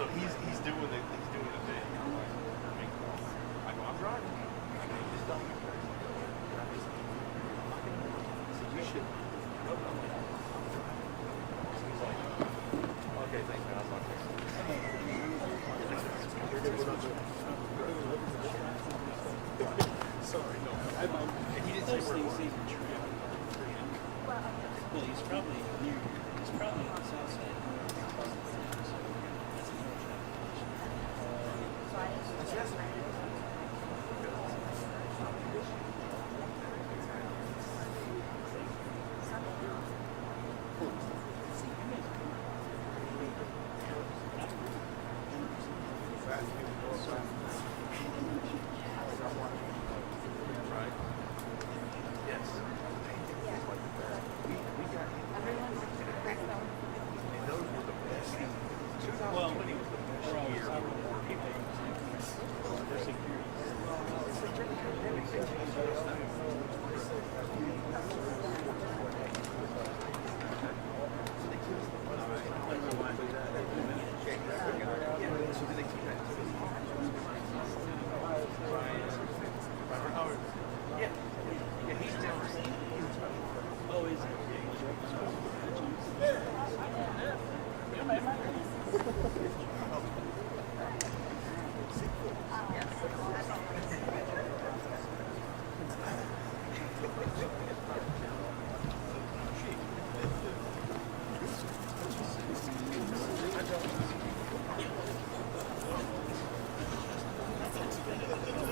So he's doing the thing. I go, I'm driving. I go, just don't be crazy. So you should. He's like, okay, thanks, man. I'll talk to you. Sorry, no. And he didn't say where it was. Well, he's probably near. He's probably on the south side.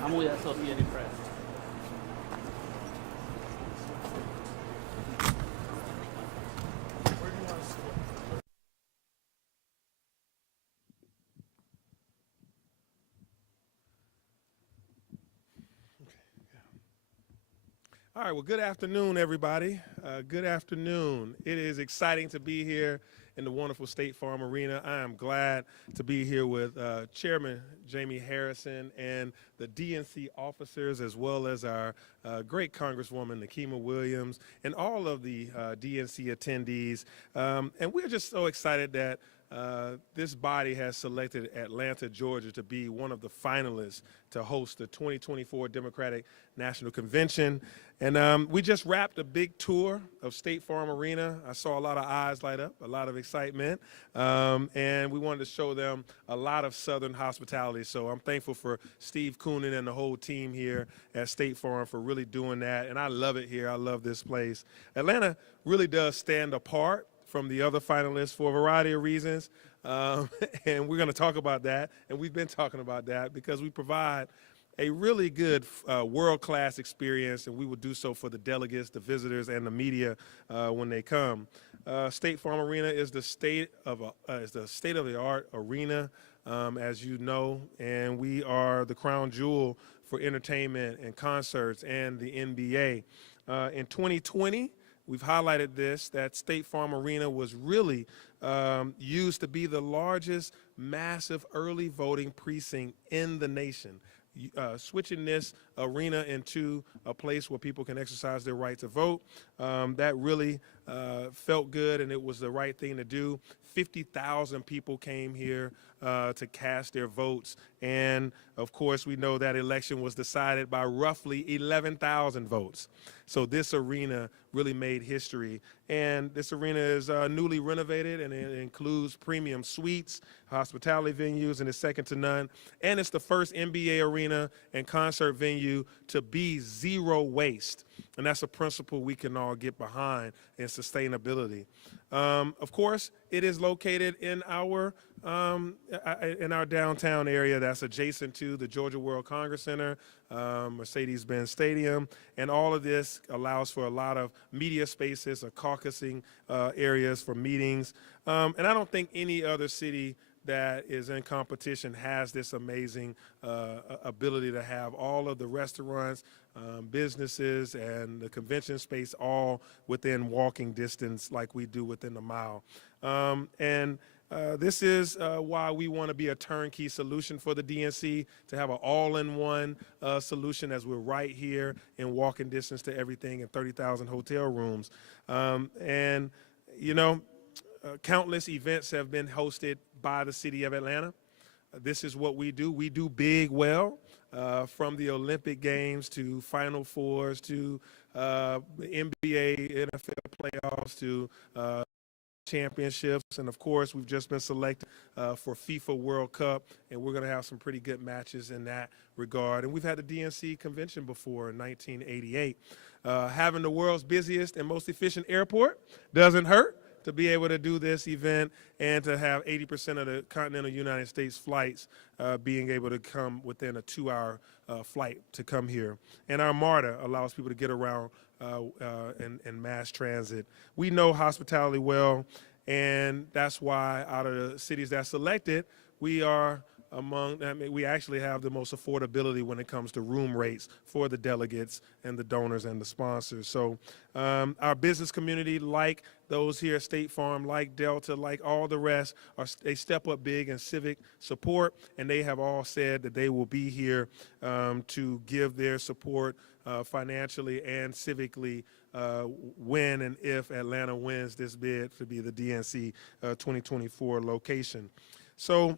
I'm with Associated Press. All right, well, good afternoon, everybody. Good afternoon. It is exciting to be here in the wonderful State Farm Arena. I am glad to be here with Chairman Jamie Harrison and the DNC officers, as well as our great Congresswoman Nakima Williams and all of the DNC attendees. And we're just so excited that this body has selected Atlanta, Georgia to be one of the finalists to host the 2024 Democratic National Convention. And we just wrapped a big tour of State Farm Arena. I saw a lot of eyes light up, a lot of excitement, and we wanted to show them a lot of Southern hospitality. So I'm thankful for Steve Koonin and the whole team here at State Farm for really doing that, and I love it here. I love this place. Atlanta really does stand apart from the other finalists for a variety of reasons, and we're going to talk about that, and we've been talking about that because we provide a really good world-class experience, and we will do so for the delegates, the visitors, and the media when they come. State Farm Arena is the state-of-the-art arena, as you know, and we are the crown jewel for entertainment and concerts and the NBA. In 2020, we've highlighted this, that State Farm Arena was really used to be the largest massive early voting precinct in the nation. Switching this arena into a place where people can exercise their right to vote, that really felt good, and it was the right thing to do. 50,000 people came here to cast their votes, and of course we know that election was decided by roughly 11,000 votes. So this arena really made history, and this arena is newly renovated, and it includes premium suites, hospitality venues, and it's second to none. And it's the first NBA arena and concert venue to be zero waste, and that's a principle we can all get behind in sustainability. Of course, it is located in our downtown area that's adjacent to the Georgia World Congress Center, Mercedes-Benz Stadium, and all of this allows for a lot of media spaces, caucusing areas for meetings. And I don't think any other city that is in competition has this amazing ability to have all of the restaurants, businesses, and the convention space all within walking distance like we do within a mile. This is why we want to be a turnkey solution for the DNC, to have an all-in-one solution, as we're right here in walking distance to everything in 30,000 hotel rooms. And, you know, Countless events have been hosted by the city of Atlanta. This is what we do. We do big well, from the Olympic Games to Final Fours to NBA, NFL playoffs to championships, and of course we've just been selected for FIFA World Cup, and we're going to have some pretty good matches in that regard. And we've had the DNC convention before in 1988. Having the world's busiest and most efficient airport doesn't hurt to be able to do this event and to have 80% of the continental United States flights being able to come within a 2-hour flight to come here. And our MARTA allows people to get around in mass transit. We know hospitality well, and that's why out of the cities that selected, we are we actually have the most affordability when it comes to room rates for the delegates and the donors and the sponsors. So our business community, like those here at State Farm, like Delta, like all the rest, they step up big in civic support, and they have all said that they will be here to give their support financially and civically when and if Atlanta wins this bid to be the DNC 2024 location. So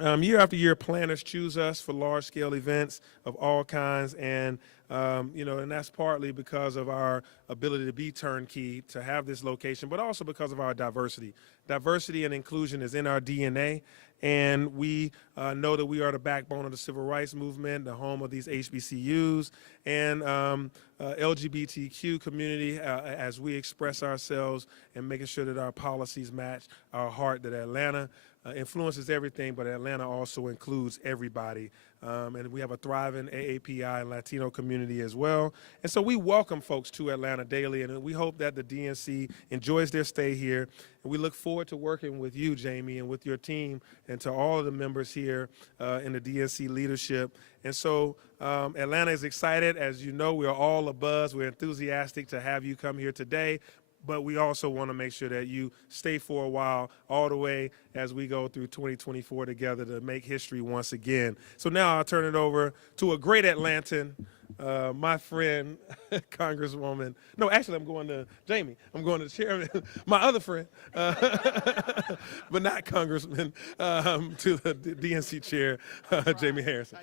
year after year, planners choose us for large-scale events of all kinds, and and that's partly because of our ability to be turnkey, to have this location, but also because of our diversity. Diversity and inclusion is in our DNA, and we know that we are the backbone of the civil rights movement, the home of these HBCUs, and LGBTQ community as we express ourselves and making sure that our policies match our heart, that Atlanta influences everything, but Atlanta also includes everybody. And we have a thriving AAPI and Latino community as well. And so we welcome folks to Atlanta daily, and we hope that the DNC enjoys their stay here. And we look forward to working with you, Jamie, and with your team, and to all of the members here in the DNC leadership. And so Atlanta is excited. As you know, we are all abuzz. We're enthusiastic to have you come here today. But we also want to make sure that you stay for a while, all the way as we go through 2024 together to make history once again. So now I'll turn it over to a great Atlantan, my friend, Congresswoman. No, actually, I'm going to Jamie. I'm going to Chairman, my other friend, but not Congressman, to the DNC Chair, Jamie Harrison.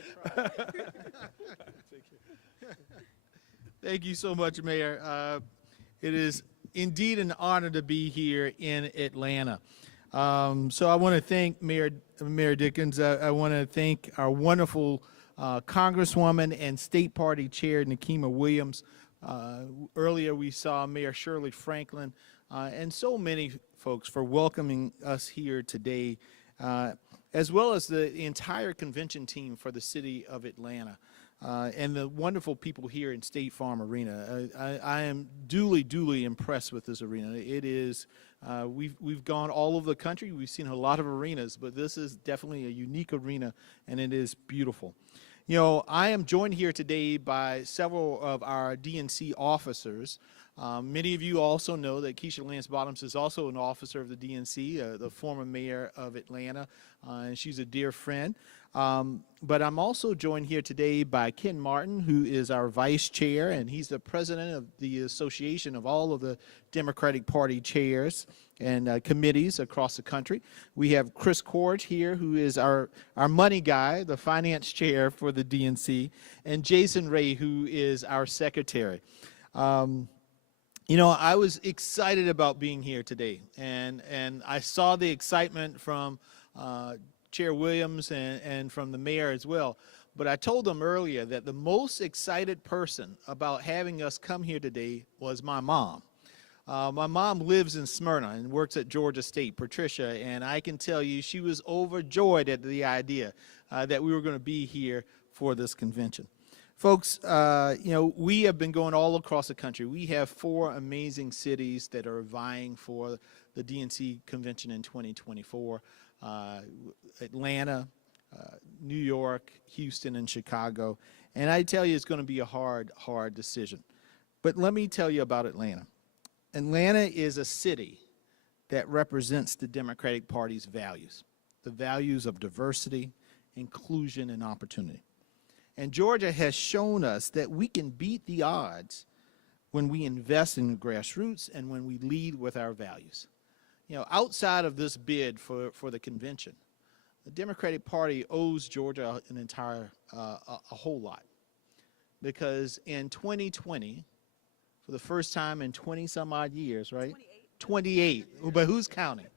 Thank you so much, Mayor. It is indeed an honor to be here in Atlanta. So I want to thank Mayor Dickens. I want to thank our wonderful Congresswoman and State Party Chair Nikema Williams. Earlier we saw Mayor Shirley Franklin and so many folks for welcoming us here today, as well as the entire convention team for the city of Atlanta. And the wonderful people here in State Farm Arena. I am duly impressed with this arena. It is, we've gone all over the country. We've seen a lot of arenas, but this is definitely a unique arena, and it is beautiful. You know, I am joined here today by several of our DNC officers. Many of you also know that Keisha Lance Bottoms is also an officer of the DNC, the former mayor of Atlanta, and she's a dear friend. But I'm also joined here today by Ken Martin, who is our vice chair, and he's the president of the association of all of the Democratic Party chairs and committees across the country. We have Chris Corge here, who is our money guy, the finance chair for the DNC, and Jason Ray, who is our secretary. You know, I was excited about being here today, and I saw the excitement from Chair Williams and from the mayor as well. But I told them earlier that the most excited person about having us come here today was my mom. My mom lives in Smyrna and works at Georgia State, Patricia, and I can tell you she was overjoyed at the idea that we were going to be here for this convention. Folks, you know, we have been going all across the country. We have 4 amazing cities that are vying for the DNC convention in 2024. Atlanta, New York, Houston, and Chicago. And I tell you, it's going to be a hard decision. But let me tell you about Atlanta. Atlanta is a city that represents the Democratic Party's values, the values of diversity, inclusion, and opportunity. And Georgia has shown us that we can beat the odds when we invest in the grassroots and when we lead with our values. outside of this bid for the convention, the Democratic Party owes Georgia an entire, a whole lot. Because in 2020, for the first time in 20 some odd years, right? 28. But who's counting?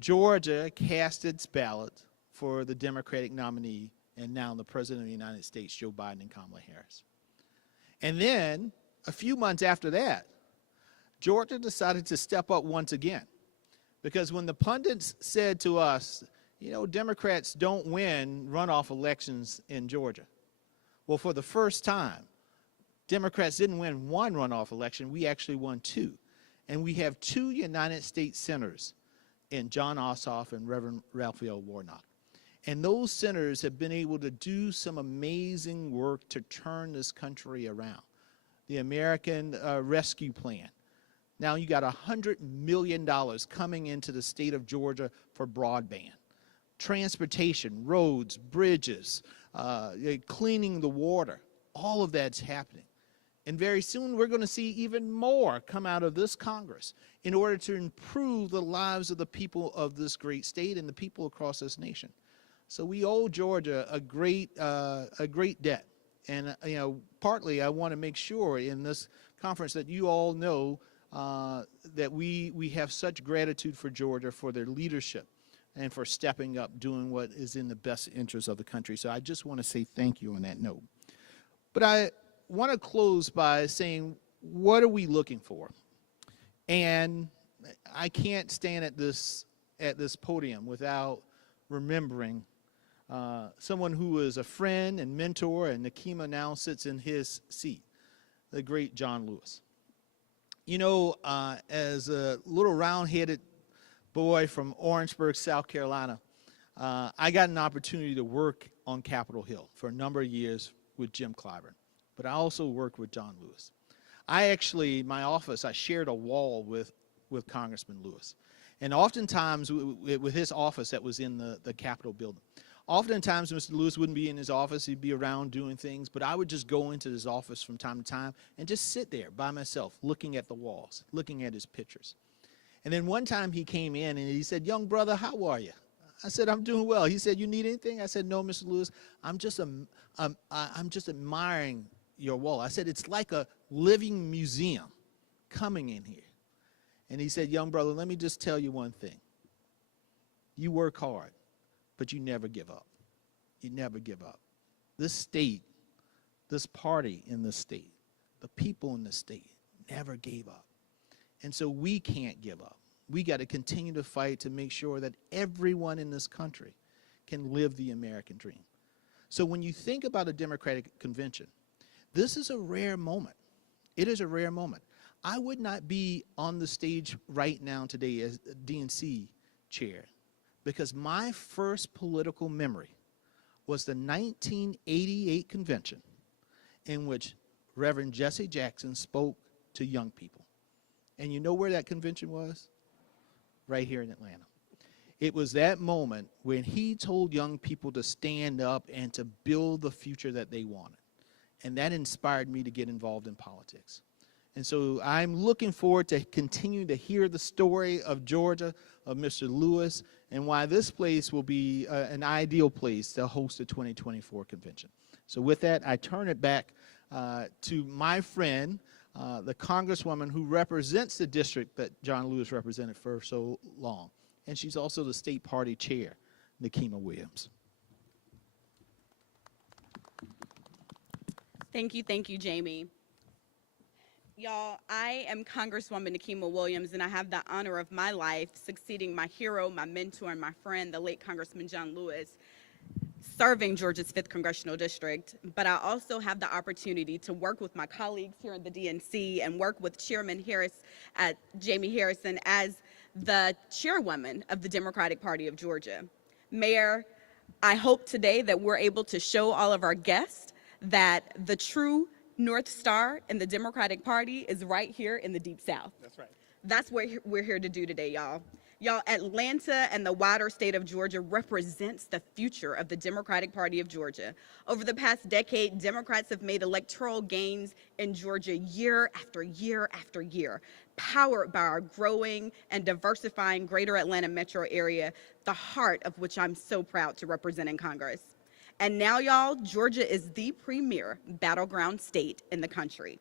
Georgia cast its ballot for the Democratic nominee and now the President of the United States, Joe Biden and Kamala Harris. And then, a few months after that, Georgia decided to step up once again. Because when the pundits said to us, Democrats don't win runoff elections in Georgia. Well, for the first time, Democrats didn't win one runoff election. We actually won two. And we have two United States senators in John Ossoff and Reverend Raphael Warnock. And those senators have been able to do some amazing work to turn this country around. The American Rescue Plan. Now you got $100 million coming into the state of Georgia for broadband. Transportation, roads, bridges, cleaning the water, all of that's happening. And very soon we're going to see even more come out of this Congress in order to improve the lives of the people of this great state and the people across this nation. So we owe Georgia a great debt. And partly I want to make sure in this conference that you all know that we have such gratitude for Georgia for their leadership and for stepping up, doing what is in the best interest of the country. So I just want to say thank you on that note. But I want to close by saying, what are we looking for? And I can't stand at this podium without remembering someone who is a friend and mentor, and Nekima now sits in his seat, the great John Lewis. As a little round-headed boy from Orangeburg, South Carolina, I got an opportunity to work on Capitol Hill for a number of years with Jim Clyburn, but I also worked with John Lewis. My office, I shared a wall with Congressman Lewis. And oftentimes, with his office that was in the Capitol building, oftentimes Mr. Lewis wouldn't be in his office, he'd be around doing things, but I would just go into his office from time to time and just sit there by myself, looking at the walls, looking at his pictures. And then one time he came in and he said, "Young brother, how are you?" I said, "I'm doing well." He said, "You need anything?" I said, "No, Mr. Lewis, I'm just admiring your wall." I said, "It's like a living museum coming in here." And he said, "Young brother, let me just tell you one thing. You work hard, but you never give up. You never give up. This state, this party in this state, the people in this state never gave up. And so we can't give up. We got to continue to fight to make sure that everyone in this country can live the American dream." So when you think about a Democratic convention, this is a rare moment. It is a rare moment. I would not be on the stage right now today as DNC chair because my first political memory was the 1988 convention in which Reverend Jesse Jackson spoke to young people. And you know where that convention was? Right here in Atlanta. It was that moment when he told young people to stand up and to build the future that they wanted. And that inspired me to get involved in politics. And so I'm looking forward to continuing to hear the story of Georgia, of Mr. Lewis, and why this place will be an ideal place to host the 2024 convention. So with that, I turn it back to my friend, the Congresswoman who represents the district that John Lewis represented for so long. And she's also the state party chair, Nekima Williams. Thank you, Jamie. Y'all, I am Congresswoman Nekima Williams, and I have the honor of my life succeeding my hero, my mentor, and my friend, the late Congressman John Lewis, serving Georgia's 5th Congressional District. But I also have the opportunity to work with my colleagues here in the DNC and work with Chairman Jamie Harrison as the chairwoman of the Democratic Party of Georgia. Mayor, I hope today that we're able to show all of our guests that the true North Star in the Democratic Party is right here in the Deep South. That's right. That's what we're here to do today, y'all. Y'all, Atlanta and the wider state of Georgia represents the future of the Democratic Party of Georgia. Over the past decade, Democrats have made electoral gains in Georgia year after year after year, powered by our growing and diversifying greater Atlanta metro area, the heart of which I'm so proud to represent in Congress. And now, y'all, Georgia is the premier battleground state in the country.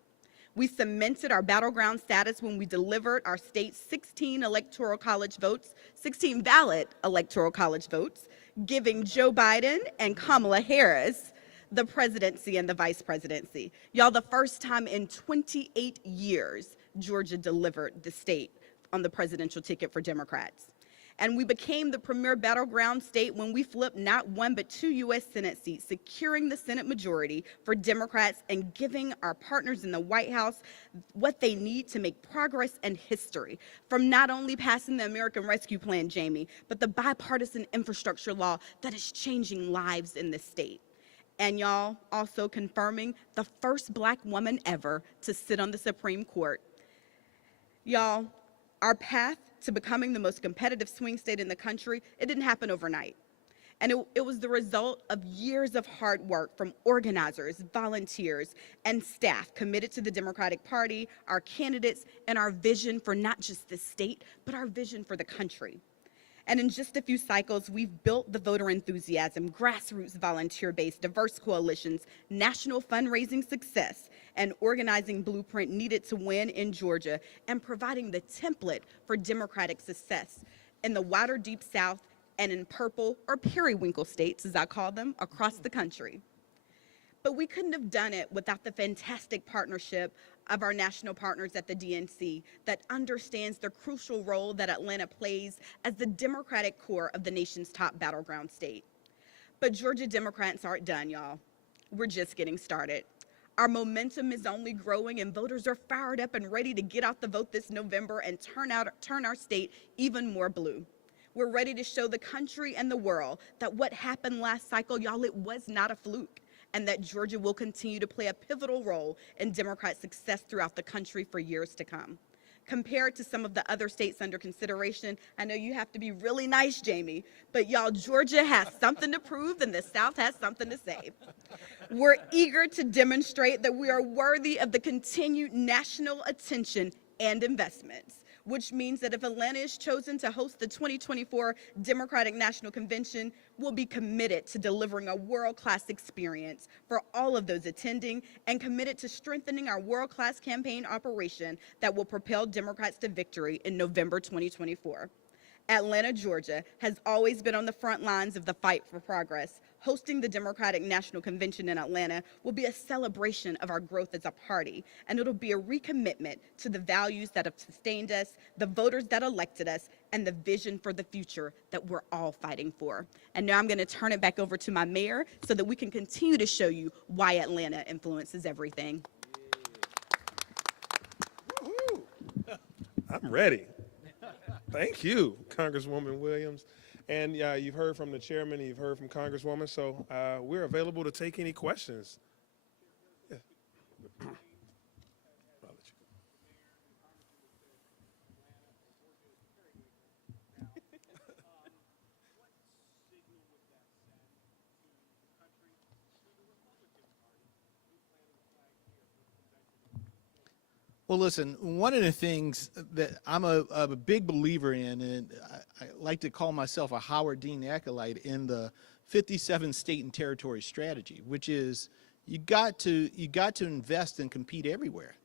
We cemented our battleground status when we delivered our state's 16 electoral college votes, 16 valid electoral college votes, giving Joe Biden and Kamala Harris the presidency and the vice presidency. Y'all, the first time in 28 years, Georgia delivered the state on the presidential ticket for Democrats. And we became the premier battleground state when we flipped not one but 2 U.S. Senate seats, securing the Senate majority for Democrats and giving our partners in the White House what they need to make progress and history, from not only passing the American Rescue Plan, Jamie, but the bipartisan infrastructure law that is changing lives in this state. And y'all, also confirming the first Black woman ever to sit on the Supreme Court. Y'all, our path to becoming the most competitive swing state in the country, it didn't happen overnight. And it was the result of years of hard work from organizers, volunteers, and staff committed to the Democratic Party, our candidates, and our vision for not just the state, but our vision for the country. And in just a few cycles, we've built the voter enthusiasm, grassroots volunteer-based, diverse coalitions, national fundraising success, and organizing blueprint needed to win in Georgia, and providing the template for democratic success in the wider Deep South and in purple or periwinkle states, as I call them, across the country. But we couldn't have done it without the fantastic partnership of our national partners at the DNC that understands the crucial role that Atlanta plays as the Democratic core of the nation's top battleground state. But Georgia Democrats aren't done, y'all. We're just getting started. Our momentum is only growing, and voters are fired up and ready to get out the vote this November and turn our state even more blue. We're ready to show the country and the world that what happened last cycle, y'all, it was not a fluke, and that Georgia will continue to play a pivotal role in Democrat success throughout the country for years to come. Compared to some of the other states under consideration, I know you have to be really nice, Jamie, but y'all, Georgia has something to prove and the South has something to say. We're eager to demonstrate that we are worthy of the continued national attention and investments, which means that if Atlanta is chosen to host the 2024 Democratic National Convention, we'll be committed to delivering a world-class experience for all of those attending and committed to strengthening our world-class campaign operation that will propel Democrats to victory in November 2024. Atlanta, Georgia has always been on the front lines of the fight for progress. Hosting the Democratic National Convention in Atlanta will be a celebration of our growth as a party, and it'll be a recommitment to the values that have sustained us, the voters that elected us, and the vision for the future that we're all fighting for. And now I'm going to turn it back over to my mayor so that we can continue to show you why Atlanta influences everything. I'm ready. Thank you, Congresswoman Williams. And you've heard from the chairman, you've heard from Congresswoman, so we're available to take any questions. Yeah. I'll let you go. Well, listen, one of the things that I'm a big believer in, and I like to call myself a Howard Dean acolyte in the 57 state and territory strategy, which is you got to invest and compete everywhere.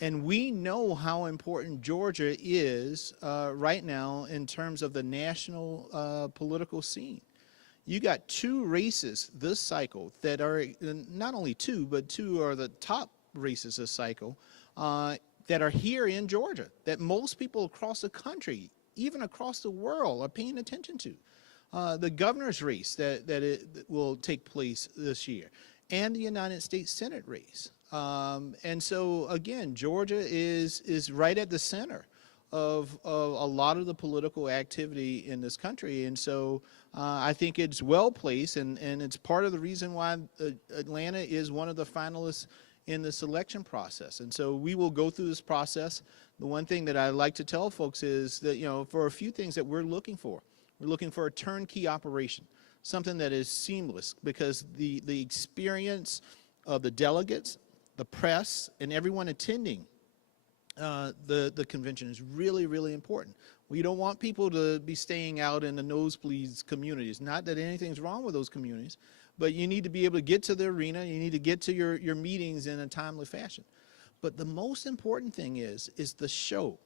And we know how important Georgia is right now in terms of the national political scene. You got 2 races this cycle that are not only 2, but 2 are the top races this cycle that are here in Georgia, that most people across the country, even across the world, are paying attention to. The governor's race that will take place this year, and the United States Senate race. And so, again, Georgia is right at the center of a lot of the political activity in this country. And so I think it's well placed, and it's part of the reason why Atlanta is one of the finalists in the selection process. And so we will go through this process. The one thing that I like to tell folks is that, for a few things that we're looking for a turnkey operation, something that is seamless, because the experience of the delegates, the press, and everyone attending the convention is really, really important. We don't want people to be staying out in the nosebleeds communities. Not that anything's wrong with those communities, but you need to be able to get to the arena. You need to get to your meetings in a timely fashion. But the most important thing is the show.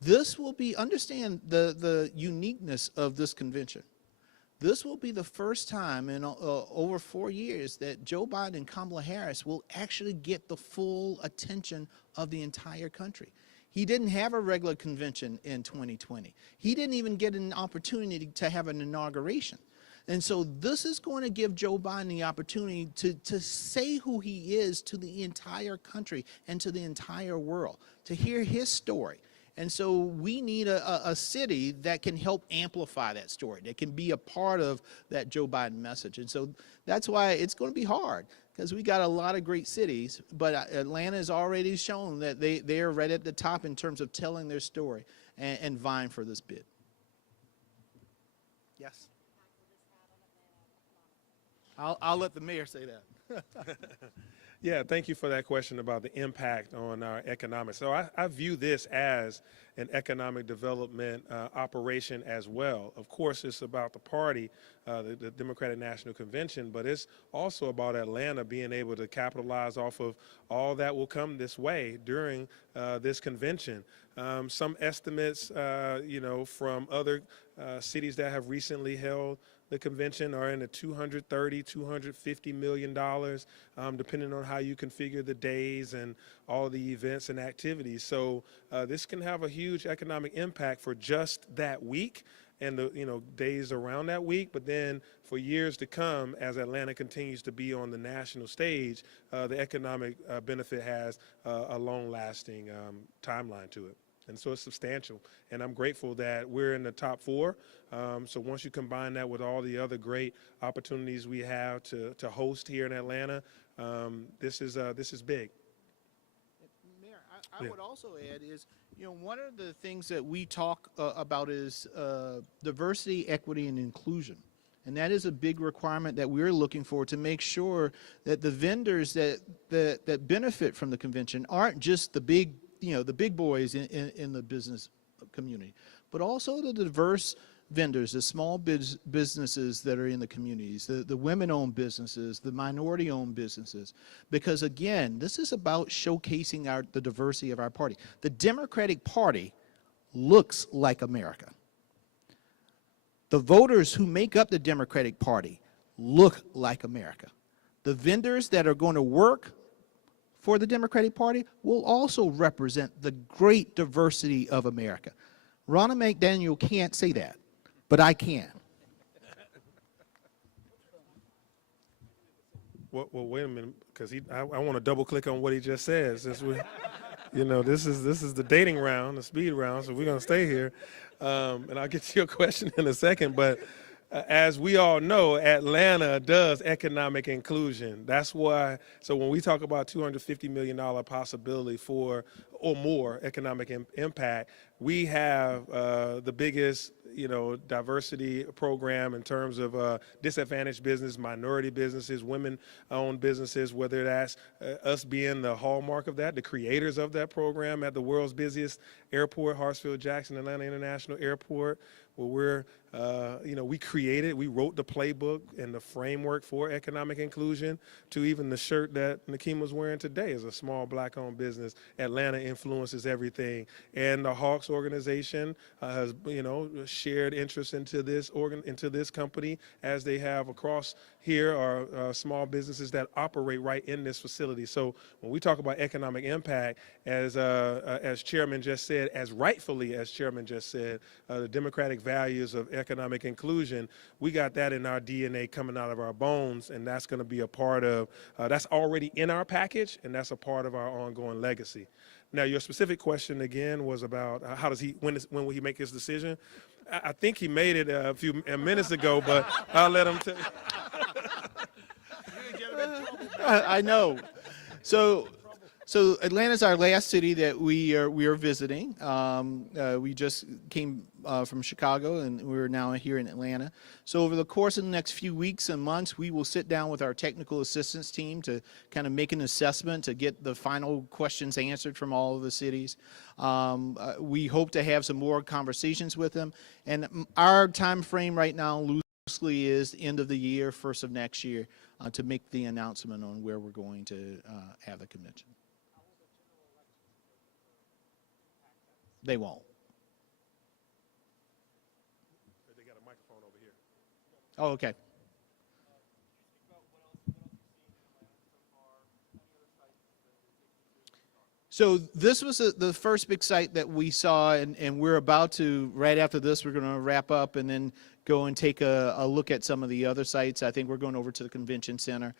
This will be, understand the uniqueness of this convention. This will be the first time in over 4 years that Joe Biden and Kamala Harris will actually get the full attention of the entire country. He didn't have a regular convention in 2020. He didn't even get an opportunity to have an inauguration. And so this is going to give Joe Biden the opportunity to say who he is to the entire country and to the entire world, to hear his story. And so we need a city that can help amplify that story, that can be a part of that Joe Biden message. And so that's why it's going to be hard, because we got a lot of great cities, but Atlanta has already shown that they are right at the top in terms of telling their story and vying for this bid. Yes? I'll let the mayor say that. Yeah, thank you for that question about the impact on our economics. So I view this as an economic development operation as well. Of course, it's about the party, the Democratic National Convention, but it's also about Atlanta being able to capitalize off of all that will come this way during this convention. Some estimates, from other cities that have recently held the convention are in the $230, $250 million, depending on how you configure the days and all the events and activities. So this can have a huge economic impact for just that week and the days around that week, but then for years to come, as Atlanta continues to be on the national stage, the economic benefit has a long-lasting timeline to it. And so it's substantial, and I'm grateful that we're in the top 4. So once you combine that with all the other great opportunities we have to host here in Atlanta, this is big. Mayor, I would also add is, one of the things that we talk about is diversity, equity, and inclusion. And that is a big requirement that we're looking for to make sure that the vendors that benefit from the convention aren't just the big boys in the business community, but also the diverse vendors, the small businesses that are in the communities, the women-owned businesses, the minority-owned businesses. Because again, this is about showcasing the diversity of our party. The Democratic Party looks like America. The voters who make up the Democratic Party look like America. The vendors that are going to work for the Democratic Party will also represent the great diversity of America. Ronna McDaniel can't say that, but I can. Well, wait a minute, because I want to double click on what he just said. Since we, this is the dating round, the speed round, so we're gonna stay here, and I'll get to your question in a second. But as we all know, Atlanta does economic inclusion. That's why, so when we talk about $250 million possibility for or more economic impact, we have the biggest diversity program in terms of disadvantaged business, minority businesses, women-owned businesses, whether that's us being the hallmark of that, the creators of that program at the world's busiest airport, Hartsfield-Jackson Atlanta International Airport, where we wrote the playbook and the framework for economic inclusion, to even the shirt that Nakeem was wearing today is a small black-owned business. Atlanta influences everything. And the Hawks organization has, shared interest into this company, as they have across here are small businesses that operate right in this facility. So when we talk about economic impact, as Chairman just said, as rightfully as Chairman just said, the democratic values of economic inclusion, we got that in our DNA coming out of our bones, and that's going to be a part of, that's already in our package, and that's a part of our ongoing legacy. Now, your specific question again was about when will he make his decision? I think he made it a few minutes ago, but I'll let him tell you. I know. So Atlanta's our last city that we are visiting. We just came from Chicago, and we're now here in Atlanta. So over the course of the next few weeks and months, we will sit down with our technical assistance team to kind of make an assessment to get the final questions answered from all of the cities. We hope to have some more conversations with them, and our time frame right now loosely is end of the year, first of next year, to make the announcement on where we're going to have the convention. They won't. They got a microphone over here. Oh, okay. So this was the first big site that we saw, and we're about to, right after this, we're going to wrap up and then go and take a look at some of the other sites. I think we're going over to the convention center.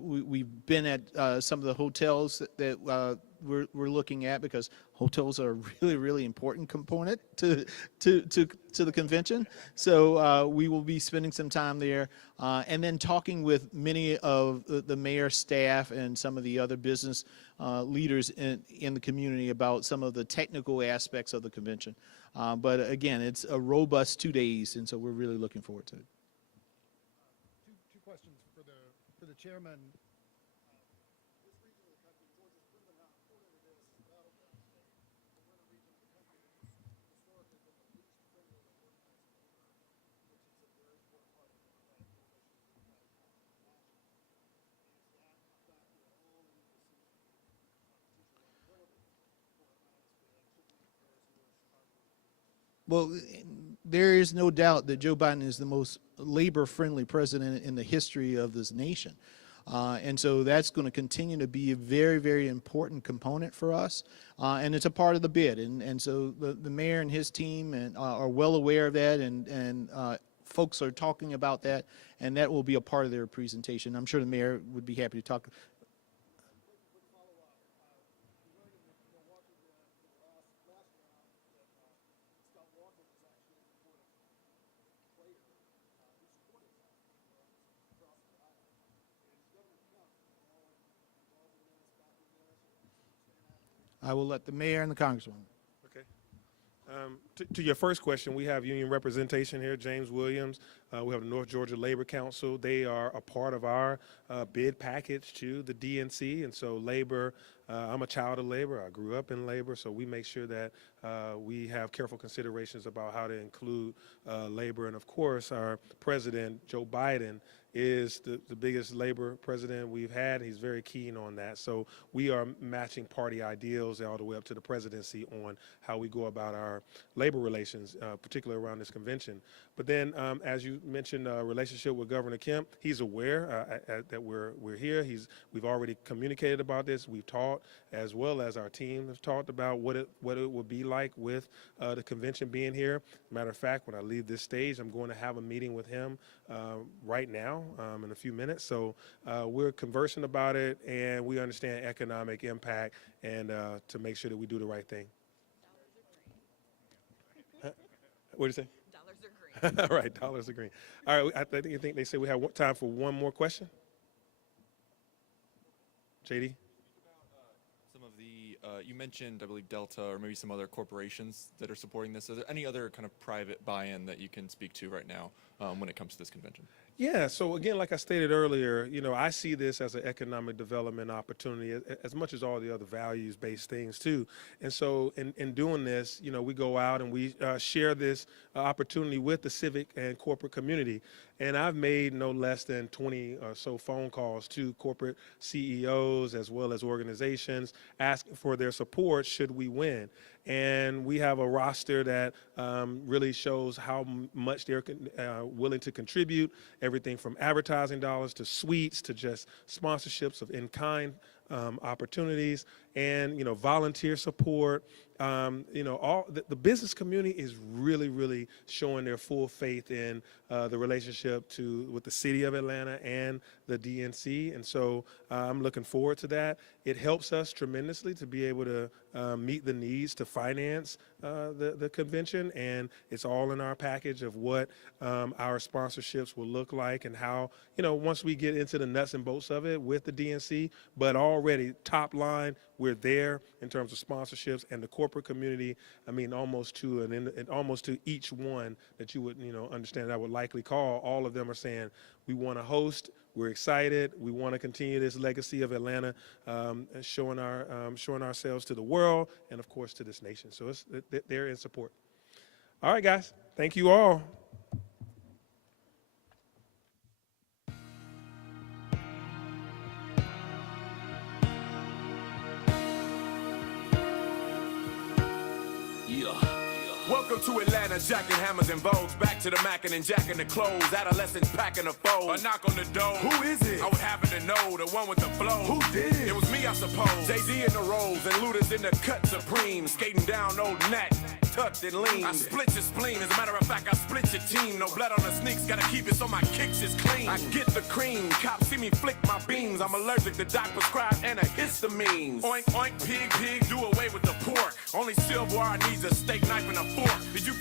We've been at some of the hotels that we're looking at, because hotels are a really, really important component to the convention. So we will be spending some time there, and then talking with many of the mayor's staff and some of the other business leaders in the community about some of the technical aspects of the convention. But again, it's a robust 2 days, and so we're really looking forward to it. Two questions for the chairman. Well, there is no doubt that Joe Biden is the most labor-friendly president in the history of this nation. And so that's going to continue to be a very, very important component for us. And it's a part of the bid. And so the mayor and his team are well aware of that, and folks are talking about that, and that will be a part of their presentation. I'm sure the mayor would be happy to talk. I will let the mayor and the congresswoman. Okay. To your first question, we have union representation here, James Williams. We have the North Georgia Labor Council. They are a part of our bid package to the DNC, and so labor, I'm a child of labor. I grew up in labor, so we make sure that we have careful considerations about how to include labor. And of course, our president, Joe Biden, is the biggest labor president we've had. He's very keen on that. So we are matching party ideals all the way up to the presidency on how we go about our labor relations, particularly around this convention. But then, as you mentioned, relationship with Governor Kemp, he's aware that we're here. We've already communicated about this. We've talked, as well as our team has talked about what it would be like with the convention being here. Matter of fact, when I leave this stage, I'm going to have a meeting with him right now in a few minutes. So we're conversing about it, and we understand economic impact, and to make sure that we do the right thing. What did you say? Dollars are green. All right, dollars are green. All right, I think they say we have time for one more question. JD? Some of the, you mentioned, I believe, Delta or maybe some other corporations that are supporting this. Are there any other kind of private buy-in that you can speak to right now when it comes to this convention? Yeah, so again, like I stated earlier, I see this as an economic development opportunity as much as all the other values-based things too. And so in doing this, we go out and we share this opportunity with the civic and corporate community. And I've made no less than 20 or so phone calls to corporate CEOs as well as organizations asking for their support should we win. And we have a roster that really shows how much they're willing to contribute, everything from advertising dollars to suites to just sponsorships of in-kind opportunities. and volunteer support. All the business community is really showing their full faith in the relationship with the city of Atlanta and the DNC, and so I'm looking forward to that. It helps us tremendously to be able to meet the needs to finance the convention, and it's all in our package of what our sponsorships will look like and how, once we get into the nuts and bolts of it with the DNC, but already top line, we're there in terms of sponsorships and the corporate community. I mean, almost to each one that you would, understand, I would likely call, all of them are saying, we want to host, we're excited, we want to continue this legacy of Atlanta, showing ourselves to the world and, of course, to this nation. So they're in support. All right, guys, thank you all. Welcome to Atlanta, jacking hammers and bows. Back to the mackin' and jacking the clothes. Adolescents packing a fold. A knock on the door. Who is it? I would happen to know, the one with the flow. Who did it? It was me, I suppose. Jay-Z in the rolls and Luda's in the cut supreme. Skating down old Nat, tucked and lean. I split your spleen, as a matter of fact, I split your team. No blood on the sneaks, gotta keep it so my kicks is clean. I get the cream, cops see me flick my beams. I'm allergic to doc prescribed antihistamines. Oink, oink, pig, pig, do away with the pork. Only silverware needs a steak knife and a fork. Did you